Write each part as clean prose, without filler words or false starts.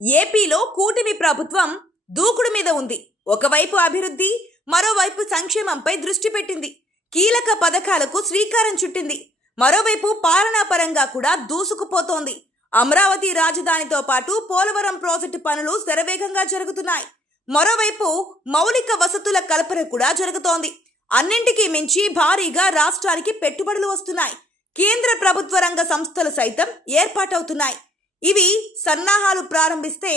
ఏపీలో కూటమి ప్రభుత్వం దూకుడు మీద ఉంది. ఒకవైపు అభివృద్ధి, మరోవైపు సంక్షేమంపై దృష్టి పెట్టింది. కీలక పథకాలకు శ్రీకారం చుట్టింది. మరోవైపు పాలనా పరంగా కూడా దూసుకుపోతోంది. అమరావతి రాజధానితో పాటు పోలవరం ప్రాజెక్టు పనులు శరవేగంగా జరుగుతున్నాయి. మరోవైపు మౌలిక వసతుల కల్పన కూడా జరుగుతోంది. అన్నింటికీ మించి భారీగా రాష్ట్రానికి పెట్టుబడులు వస్తున్నాయి. కేంద్ర ప్రభుత్వ రంగ సంస్థలు సైతం ఏర్పాటవుతున్నాయి. ఇవి సన్నాహాలు ప్రారంభిస్తే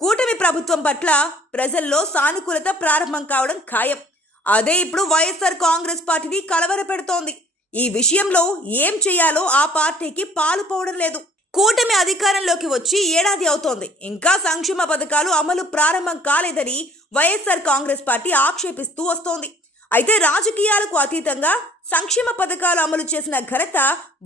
కూటమి ప్రభుత్వం పట్ల ప్రజల్లో సానుకూలత ప్రారంభం కావడం ఖాయం. అదే ఇప్పుడు వైఎస్ఆర్ కాంగ్రెస్ పార్టీని కలవరపెడుతోంది. ఈ విషయంలో ఏం చేయాలో ఆ పార్టీకి పాలుపోవడం లేదు. కూటమి అధికారంలోకి వచ్చి ఏడాది అవుతోంది. ఇంకా సంక్షేమ పథకాలు అమలు ప్రారంభం కాలేదని వైఎస్ఆర్ కాంగ్రెస్ పార్టీ ఆక్షేపిస్తూ వస్తోంది. అయితే రాజకీయాలకు అతీతంగా సంక్షేమ పథకాలు అమలు చేసిన ఘనత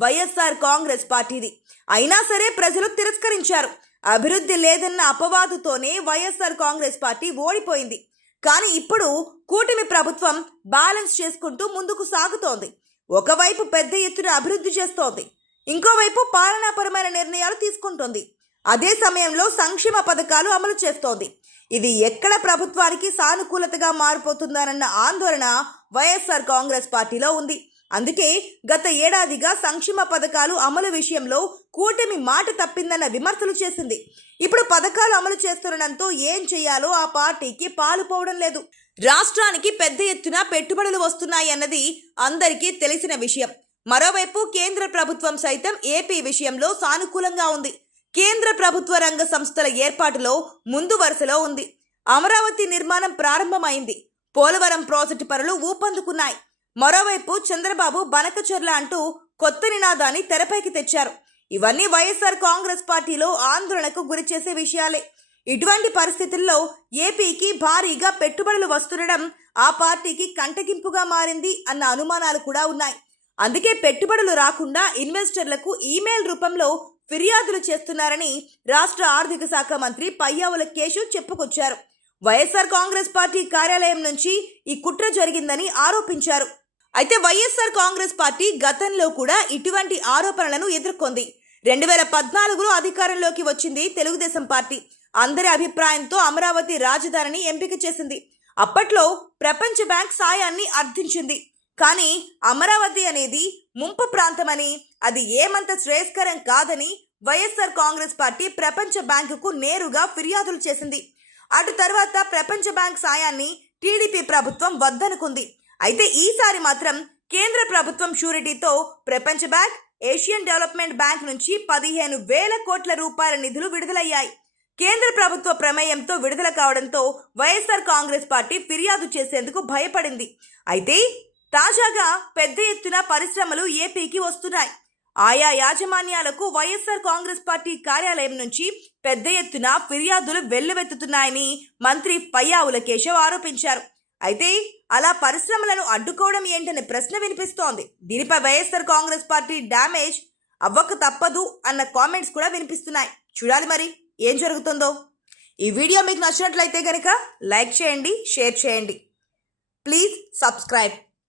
వైఎస్ఆర్ కాంగ్రెస్ పార్టీది. అయినా సరే ప్రజలు తిరస్కరించారు. అభివృద్ధి లేదన్న అపవాదుతోనే వైఎస్ఆర్ కాంగ్రెస్ పార్టీ ఓడిపోయింది. కానీ ఇప్పుడు కూటమి ప్రభుత్వం బ్యాలెన్స్ చేసుకుంటూ ముందుకు సాగుతోంది. ఒకవైపు పెద్ద ఎత్తున అభివృద్ధి చేస్తోంది, ఇంకోవైపు పాలనాపరమైన నిర్ణయాలు తీసుకుంటోంది. అదే సమయంలో సంక్షేమ పథకాలు అమలు చేస్తోంది. ఇది ఎక్కడ ప్రభుత్వానికి సానుకూలతగా మారిపోతుందన్న ఆందోళన వైఎస్ఆర్ కాంగ్రెస్ పార్టీలో ఉంది. అందుకే గత ఏడాదిగా సంక్షేమ పథకాలు అమలు విషయంలో కూటమి మాట తప్పిందన్న విమర్శలు చేసింది. ఇప్పుడు పథకాలు అమలు చేస్తుండటంతో ఏం చేయాలో ఆ పార్టీకి పాలుపోవడం లేదు. రాష్ట్రానికి పెద్ద ఎత్తున పెట్టుబడులు వస్తున్నాయి అన్నది అందరికీ తెలిసిన విషయం. మరోవైపు కేంద్ర ప్రభుత్వం సైతం ఏపీ విషయంలో సానుకూలంగా ఉంది. కేంద్ర ప్రభుత్వ రంగ సంస్థల ఏర్పాటులో ముందు వరుసలో ఉంది. అమరావతి నిర్మాణం ప్రారంభమైంది. పోలవరం ప్రాజెక్టు పనులు ఊపందుకున్నాయి. మరోవైపు చంద్రబాబు బనకచర్ల అంటూ కొత్త నినాదాన్ని తెరపైకి తెచ్చారు. ఇవన్నీ వైఎస్ఆర్ కాంగ్రెస్ పార్టీలో ఆందోళనకు గురిచేసే విషయాలే. ఇటువంటి పరిస్థితుల్లో ఏపీకి భారీగా పెట్టుబడులు వస్తుండడం ఆ పార్టీకి కంటగింపుగా మారింది అన్న అనుమానాలు కూడా ఉన్నాయి. అందుకే పెట్టుబడులు రాకుండా ఇన్వెస్టర్లకు ఈమెయిల్ రూపంలో ఫిర్యాదులు చేస్తున్నారని రాష్ట్ర ఆర్థిక శాఖ మంత్రి పయ్యావుల కేశవ్ చెప్పుకొచ్చారు. వైఎస్ఆర్ కాంగ్రెస్ పార్టీ కార్యాలయం నుంచి ఈ కుట్ర జరిగిందని ఆరోపించారు. అయితే వైఎస్ఆర్ కాంగ్రెస్ పార్టీ గతంలో కూడా ఇటువంటి ఆరోపణలను ఎదుర్కొంది. 2014లో అధికారంలోకి వచ్చింది తెలుగుదేశం పార్టీ. అందరి అభిప్రాయంతో అమరావతి రాజధానిని ఎంపిక చేసింది. అప్పట్లో ప్రపంచ బ్యాంక్ సాయాన్ని అర్థించింది. కానీ అమరావతి అనేది ముంపు ప్రాంతమని, అది ఏమంత శ్రేయస్కరం కాదని వైఎస్ఆర్ కాంగ్రెస్ పార్టీ ప్రపంచ బ్యాంకుకు నేరుగా ఫిర్యాదులు చేసింది. అటు తర్వాత ప్రపంచ బ్యాంక్ సాయాన్ని టీడీపీ ప్రభుత్వం వద్దనుకుంది. అయితే ఈసారి మాత్రం కేంద్ర ప్రభుత్వం షూరిటీతో ప్రపంచ బ్యాంక్, ఏషియన్ డెవలప్మెంట్ బ్యాంక్ నుంచి 15,000 కోట్ల రూపాయల నిధులు విడుదలయ్యాయి. కేంద్ర ప్రభుత్వ ప్రమేయంతో విడుదల కావడంతో వైఎస్ఆర్ కాంగ్రెస్ పార్టీ ఫిర్యాదు చేసేందుకు భయపడింది. అయితే తాజాగా పెద్ద ఎత్తున పరిశ్రమలు ఏపీకి వస్తున్నాయి. ఆయా యాజమాన్యాలకు వైఎస్ఆర్ కాంగ్రెస్ పార్టీ కార్యాలయం నుంచి పెద్ద ఎత్తున ఫిర్యాదులు వెల్లువెత్తుతున్నాయని మంత్రి పయ్యావుల కేశవ్ ఆరోపించారు. అయితే అలా పరిశ్రమలను అడ్డుకోవడం ఏంటనే ప్రశ్న వినిపిస్తోంది. దీనిపై వైఎస్ఆర్ కాంగ్రెస్ పార్టీ డ్యామేజ్ అవ్వక తప్పదు అన్న కామెంట్స్ కూడా వినిపిస్తున్నాయి. చూడాలి మరి ఏం జరుగుతుందో. ఈ వీడియో మీకు నచ్చినట్లయితే కనుక లైక్ చేయండి, షేర్ చేయండి. Please subscribe.